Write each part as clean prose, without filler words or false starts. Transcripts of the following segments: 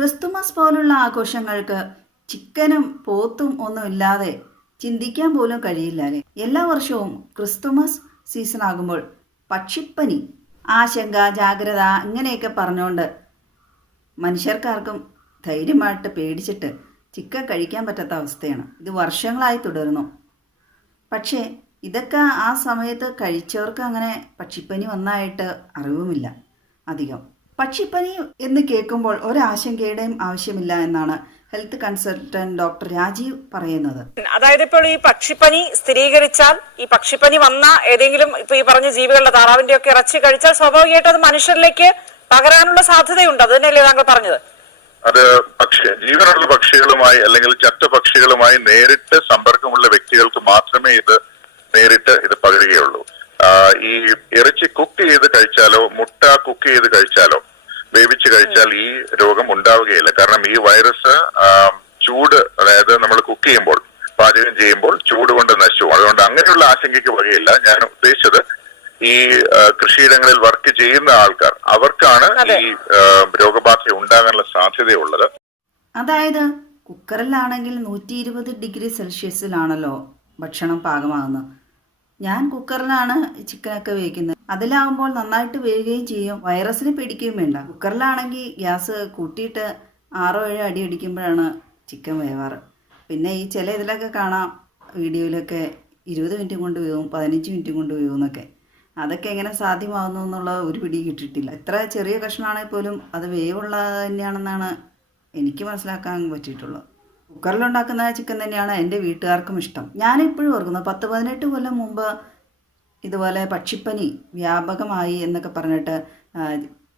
Christmas പോലുള്ള ആഘോഷങ്ങൾക്ക് ചിക്കനും പോത്തും ഒന്നും ഇല്ലാതെ ചിന്തിക്കാൻ പോലും കഴിയില്ല അല്ലേ? എല്ലാ വർഷവും ക്രിസ്തുമസ് സീസൺ ആകുമ്പോൾ പക്ഷിപ്പനി, ആശങ്ക, ജാഗ്രത ഇങ്ങനെയൊക്കെ പറഞ്ഞുകൊണ്ട് മനുഷ്യർക്കാർക്കും ധൈര്യമായിട്ട് പേടിച്ചിട്ട് ചിക്കൻ കഴിക്കാൻ പറ്റാത്ത അവസ്ഥയാണ്. ഇത് വർഷങ്ങളായി തുടരുന്നു. പക്ഷേ ഇതൊക്കെ ആ സമയത്ത് കഴിച്ചവർക്ക് അങ്ങനെ പക്ഷിപ്പനി വന്നതായിട്ട് അറിവുമില്ല അധികം. പക്ഷിപ്പനി എന്ന് കേൾക്കുമ്പോൾ ഒരാശങ്കയുടെയും ആവശ്യമില്ല എന്നാണ് ഹെൽത്ത് കൺസൾട്ടന്റ് ഡോക്ടർ രാജീവ് പറയുന്നത്. അതായത് ഇപ്പോൾ ഈ പക്ഷിപ്പനി സ്ഥിരീകരിച്ചാൽ, ഈ പക്ഷിപ്പനി വന്ന ഏതെങ്കിലും ഇപ്പൊ ഈ പറഞ്ഞ ജീവികളുടെ താറാവിന്റെ ഒക്കെ ഇറച്ചി കഴിച്ചാൽ സ്വാഭാവികമായിട്ടും അത് മനുഷ്യരിലേക്ക് പകരാനുള്ള സാധ്യതയുണ്ട്. അത് തന്നെയല്ലേ താങ്കൾ പറഞ്ഞത്? അത് ജീവനുള്ള പക്ഷികളുമായി അല്ലെങ്കിൽ ചത്ത പക്ഷികളുമായി നേരിട്ട് സമ്പർക്കമുള്ള വ്യക്തികൾക്ക് മാത്രമേ ഇത് പകരുകയുള്ളൂ. ഈ ഇറച്ചി കുക്ക് ചെയ്ത് കഴിച്ചാലോ മുട്ട കുക്ക് ചെയ്ത് കഴിച്ചാലോ വേവിച്ച് കഴിച്ചാൽ ഈ രോഗം ഉണ്ടാവുകയില്ല. കാരണം ഈ വൈറസ് ചൂട്, അതായത് നമ്മൾ കുക്ക് ചെയ്യുമ്പോൾ, പാചകം ചെയ്യുമ്പോൾ ചൂട് കൊണ്ട് നശിച്ചു. അതുകൊണ്ട് അങ്ങനെയുള്ള ആശങ്കയ്ക്ക് വകയില്ല. ഞാൻ ഉദ്ദേശിച്ചത് ഈ കൃഷിയിടങ്ങളിൽ വർക്ക് ചെയ്യുന്ന ആൾക്കാർ, അവർക്കാണ് ഈ രോഗബാധ ഉണ്ടാകാനുള്ള സാധ്യതയുള്ളത്. അതായത് കുക്കറിലാണെങ്കിൽ 120 ഡിഗ്രി സെൽഷ്യസിലാണല്ലോ ഭക്ഷണം പാകമാകുന്നത്. ഞാൻ കുക്കറിലാണ് ചിക്കനൊക്കെ വേവിക്കുന്നത്. അതിലാവുമ്പോൾ നന്നായിട്ട് വേവുകയും ചെയ്യും, വൈറസിന് പിടിക്കുകയും വേണ്ട. കുക്കറിലാണെങ്കിൽ ഗ്യാസ് കൂട്ടിയിട്ട് 6-7 അടി അടിക്കുമ്പോഴാണ് ചിക്കൻ വേവാറ്. പിന്നെ ഈ ചില ഇതിലൊക്കെ കാണാം, വീഡിയോയിലൊക്കെ 20 മിനിറ്റ് കൊണ്ട് വേവും, 15 മിനിറ്റ് കൊണ്ട് വേവും എന്നൊക്കെ. അതൊക്കെ എങ്ങനെ സാധ്യമാകുന്നു എന്നുള്ള ഒരു പിടി കിട്ടിയിട്ടില്ല. എത്ര ചെറിയ കഷ്ണമാണെങ്കിൽ പോലും അത് വേവുള്ളത് തന്നെയാണെന്നാണ് എനിക്ക് മനസ്സിലാക്കാൻ പറ്റിയിട്ടുള്ളത്. കുക്കറിലുണ്ടാക്കുന്ന ചിക്കൻ തന്നെയാണ് എൻ്റെ വീട്ടുകാർക്കും ഇഷ്ടം. ഞാനിപ്പോഴും ഓർക്കുന്നു, 10-18 കൊല്ലം മുമ്പ് ഇതുപോലെ പക്ഷിപ്പനി വ്യാപകമായി എന്നൊക്കെ പറഞ്ഞിട്ട്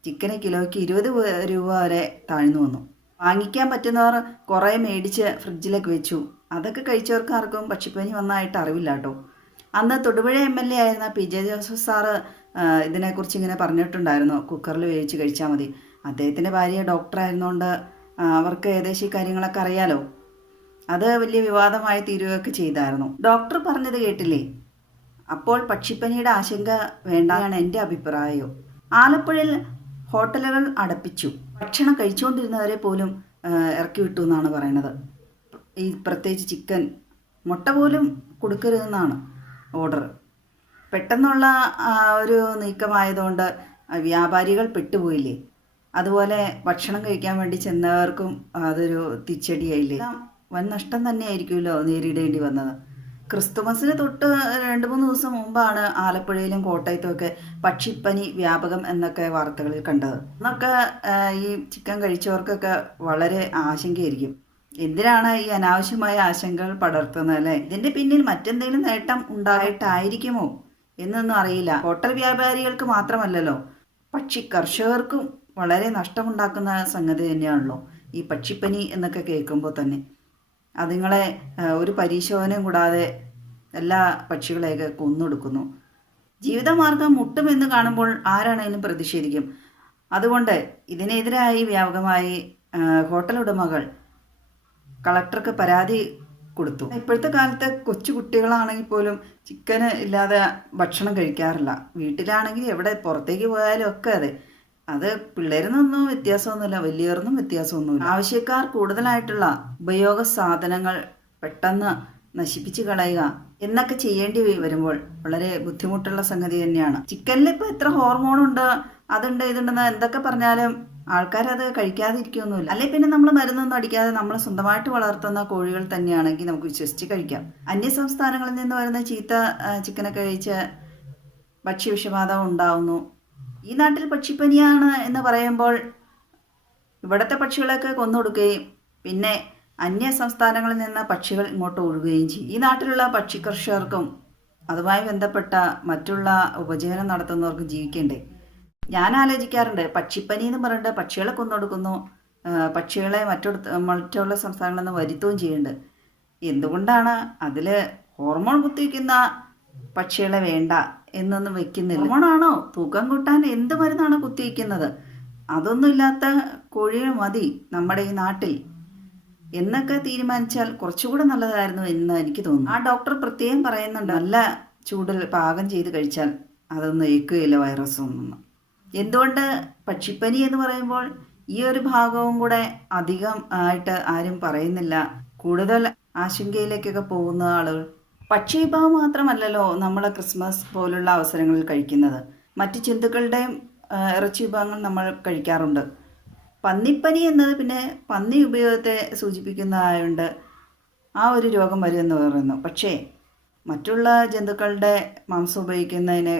ചിക്കന് കിലോയ്ക്ക് 20 രൂപ വരെ താഴ്ന്നു വന്നു. വാങ്ങിക്കാൻ പറ്റുന്നവർ കുറേ മേടിച്ച് ഫ്രിഡ്ജിലേക്ക് വെച്ചു. അതൊക്കെ കഴിച്ചവർക്ക് ആർക്കും പക്ഷിപ്പനി വന്നതായിട്ട് അറിവില്ല കേട്ടോ. അന്ന് തൊടുപുഴ MLA ആയിരുന്ന PJ ജോസഫ് സാറ് ഇതിനെക്കുറിച്ച് ഇങ്ങനെ പറഞ്ഞിട്ടുണ്ടായിരുന്നു, കുക്കറിൽ വേവിച്ച് കഴിച്ചാൽ മതി. അദ്ദേഹത്തിൻ്റെ ഭാര്യ ഡോക്ടറായിരുന്നുകൊണ്ട് അവർക്ക് ഏകദേശം ഈ കാര്യങ്ങളൊക്കെ അറിയാലോ. അത് വലിയ വിവാദമായി തീരുകയൊക്കെ ചെയ്തായിരുന്നു. ഡോക്ടർ പറഞ്ഞത് കേട്ടില്ലേ? അപ്പോൾ പക്ഷിപ്പനിയുടെ ആശങ്ക വേണ്ടാണ് എൻ്റെ അഭിപ്രായം. ആലപ്പുഴയിൽ ഹോട്ടലുകൾ അടപ്പിച്ചു, ഭക്ഷണം കഴിച്ചുകൊണ്ടിരുന്നവരെ പോലും ഇറക്കി വിട്ടു എന്നാണ് പറയുന്നത്. ഈ പ്രത്യേകിച്ച് ചിക്കൻ, മുട്ട പോലും കൊടുക്കരുതെന്നാണ് ഓർഡർ. പെട്ടെന്നുള്ള ഒരു നീക്കമായതുകൊണ്ട് വ്യാപാരികൾ പെട്ടുപോയില്ലേ? അതുപോലെ ഭക്ഷണം കഴിക്കാൻ വേണ്ടി ചെന്നവർക്കും അതൊരു തിരിച്ചടിയായില്ലേ? വൻ നഷ്ടം തന്നെയായിരിക്കുമല്ലോ നേരിടേണ്ടി വന്നത്. ക്രിസ്തുമസിന് തൊട്ട് 2-3 ദിവസം മുമ്പാണ് ആലപ്പുഴയിലും കോട്ടയത്തുമൊക്കെ പക്ഷിപ്പനി വ്യാപകം എന്നൊക്കെ വാർത്തകളിൽ കണ്ടത്. അന്നൊക്കെ ഈ ചിക്കൻ കഴിച്ചവർക്കൊക്കെ വളരെ ആശങ്കയായിരിക്കും. എന്തിനാണ് ഈ അനാവശ്യമായ ആശങ്കകൾ പടർത്തുന്നത് അല്ലേ? ഇതിൻ്റെ പിന്നിൽ മറ്റെന്തെങ്കിലും നേട്ടം ഉണ്ടായിട്ടായിരിക്കുമോ എന്നൊന്നും അറിയില്ല. ഹോട്ടൽ വ്യാപാരികൾക്ക് മാത്രമല്ലല്ലോ, പക്ഷി കർഷകർക്കും വളരെ നഷ്ടമുണ്ടാക്കുന്ന സംഗതി തന്നെയാണല്ലോ ഈ പക്ഷിപ്പനി എന്നൊക്കെ കേൾക്കുമ്പോൾ തന്നെ. അതുങ്ങളെ ഒരു പരിശോധനയും കൂടാതെ എല്ലാ പക്ഷികളെയൊക്കെ കൊന്നൊടുക്കുന്നു. ജീവിതമാർഗം മുട്ടുമെന്ന് കാണുമ്പോൾ ആരാണേലും പ്രതിഷേധിക്കും. അതുകൊണ്ട് ഇതിനെതിരായി വ്യാപകമായി ഹോട്ടൽ ഉടമകൾ കളക്ടർക്ക് പരാതി കൊടുത്തു. ഇപ്പോഴത്തെ കാലത്ത് കൊച്ചു കുട്ടികളാണെങ്കിൽ പോലും ചിക്കന് ഇല്ലാതെ ഭക്ഷണം കഴിക്കാറില്ല. വീട്ടിലാണെങ്കിൽ എവിടെ പുറത്തേക്ക് പോയാലും ഒക്കെ അത് പിള്ളേരിനൊന്നും വ്യത്യാസമൊന്നുമില്ല, വലിയവർന്നും വ്യത്യാസമൊന്നുമില്ല. ആവശ്യക്കാർ കൂടുതലായിട്ടുള്ള ഉപയോഗ സാധനങ്ങൾ പെട്ടെന്ന് നശിപ്പിച്ച് കളയുക എന്നൊക്കെ ചെയ്യേണ്ടി വരുമ്പോൾ വളരെ ബുദ്ധിമുട്ടുള്ള സംഗതി തന്നെയാണ്. ചിക്കനിൽ ഇപ്പോൾ എത്ര ഹോർമോണുണ്ട്, അതുണ്ട്, ഇതുണ്ടെന്ന് എന്തൊക്കെ പറഞ്ഞാലും ആൾക്കാരത് കഴിക്കാതിരിക്കുകയൊന്നുമില്ല. അല്ലെ പിന്നെ നമ്മൾ മരുന്നൊന്നും അടിക്കാതെ നമ്മൾ സ്വന്തമായിട്ട് വളർത്തുന്ന കോഴികൾ തന്നെയാണെങ്കിൽ നമുക്ക് വിശ്വസിച്ച് കഴിക്കാം. അന്യ സംസ്ഥാനങ്ങളിൽ നിന്ന് വരുന്ന ചീത്ത ചിക്കനൊക്കെ കഴിച്ച് ഭക്ഷ്യവിഷബാധ ഉണ്ടാവുന്നു. ഈ നാട്ടിൽ പക്ഷിപ്പനിയാണ് എന്ന് പറയുമ്പോൾ ഇവിടുത്തെ പക്ഷികളൊക്കെ കൊന്നൊടുക്കുകയും പിന്നെ അന്യ സംസ്ഥാനങ്ങളിൽ നിന്ന് പക്ഷികൾ ഇങ്ങോട്ട് ഒഴുകുകയും ചെയ്യും. ഈ നാട്ടിലുള്ള പക്ഷി കർഷകർക്കും അതുമായി ബന്ധപ്പെട്ട മറ്റുള്ള ഉപജീവനം നടത്തുന്നവർക്കും ജീവിക്കേണ്ടേ? ഞാൻ ആലോചിക്കാറുണ്ട്, പക്ഷിപ്പനി എന്ന് പറഞ്ഞിട്ട് പക്ഷികളെ കൊന്നൊടുക്കുന്നു, പക്ഷികളെ മറ്റുള്ള സംസ്ഥാനങ്ങളിൽ നിന്ന് വരുത്തുകയും ചെയ്യുന്നുണ്ട്. എന്തുകൊണ്ടാണ് അതിൽ ഹോർമോൺ കുത്തിവയ്ക്കുന്ന പക്ഷികളെ വേണ്ട എന്നൊന്നും വെക്കുന്നില്ല? ഹോർമോണാണോ? തൂക്കം കൂട്ടാൻ എന്ത് മരുന്നാണ് കുത്തിവയ്ക്കുന്നത്? അതൊന്നും ഇല്ലാത്ത കോഴികൾ മതി നമ്മുടെ ഈ നാട്ടിൽ എന്നൊക്കെ തീരുമാനിച്ചാൽ കുറച്ചുകൂടെ നല്ലതായിരുന്നു എന്ന് എനിക്ക് തോന്നുന്നു. ആ ഡോക്ടർ പ്രത്യേകം പറയുന്നുണ്ട്, നല്ല ചൂടിൽ പാകം ചെയ്ത് കഴിച്ചാൽ അതൊന്നും ഏൽക്കുകയില്ല വൈറസ് ഒന്നും. എന്തുകൊണ്ട്? പക്ഷിപ്പനി എന്ന് പറയുമ്പോൾ ഈ ഒരു ഭാഗവും കൂടെ അധികം ആയിട്ട് ആരും പറയുന്നില്ല. കൂടുതൽ ആശങ്കയിലേക്കൊക്കെ പോകുന്ന ആളുകൾ. പക്ഷിവിഭവം മാത്രമല്ലല്ലോ നമ്മൾ ക്രിസ്മസ് പോലുള്ള അവസരങ്ങളിൽ കഴിക്കുന്നത്. മറ്റ് ജന്തുക്കളുടെയും ഇറച്ചി വിഭവങ്ങൾ നമ്മൾ കഴിക്കാറുണ്ട്. പന്നിപ്പനി എന്നത് പിന്നെ പന്നി ഉപയോഗത്തെ സൂചിപ്പിക്കുന്നതായതുകൊണ്ട് ആ ഒരു രോഗം വരുമെന്ന് പറയുന്നു. പക്ഷേ മറ്റുള്ള ജന്തുക്കളുടെ മാംസം ഉപയോഗിക്കുന്നതിന്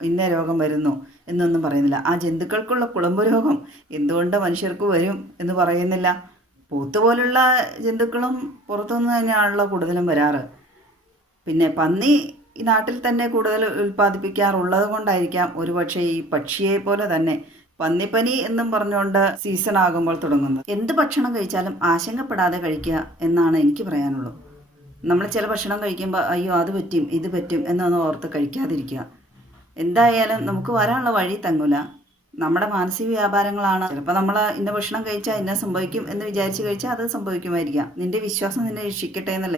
ഇന്ന രോഗം വരുന്നു എന്നൊന്നും പറയുന്നില്ല. ആ ജന്തുക്കൾക്കുള്ള കുളമ്പ് രോഗം എന്തുകൊണ്ട് മനുഷ്യർക്ക് വരും എന്ന് പറയുന്നില്ല. പോത്ത് പോലുള്ള ജന്തുക്കളും പുറത്തുനിന്ന് തന്നെയാണല്ലോ കൂടുതലും വരാറ്. പിന്നെ പന്നി ഈ നാട്ടിൽ തന്നെ കൂടുതൽ ഉൽപ്പാദിപ്പിക്കാറുള്ളത് കൊണ്ടായിരിക്കാം ഒരുപക്ഷെ ഈ പക്ഷിയെ പോലെ തന്നെ പന്നിപ്പനി എന്നും പറഞ്ഞുകൊണ്ട് സീസൺ ആകുമ്പോൾ തുടങ്ങുന്നത്. എന്ത് ഭക്ഷണം കഴിച്ചാലും ആശങ്കപ്പെടാതെ കഴിക്കുക എന്നാണ് എനിക്ക് പറയാനുള്ളൂ. നമ്മൾ ചില ഭക്ഷണം കഴിക്കുമ്പോൾ അയ്യോ അത് പറ്റും ഇത് പറ്റും എന്നൊന്നും ഓർത്ത് കഴിക്കാതിരിക്കുക. എന്തായാലും നമുക്ക് വരാനുള്ള വഴി തങ്ങൂല. നമ്മുടെ മാനസിക വ്യാപാരങ്ങളാണ്. ചിലപ്പോൾ നമ്മൾ ഇന്ന ഭക്ഷണം കഴിച്ചാൽ ഇന്ന സംഭവിക്കും എന്ന് വിചാരിച്ച് കഴിച്ചാൽ അത് സംഭവിക്കുമായിരിക്കാം. നിന്റെ വിശ്വാസം നിന്നെ രക്ഷിക്കട്ടെ എന്നല്ലേ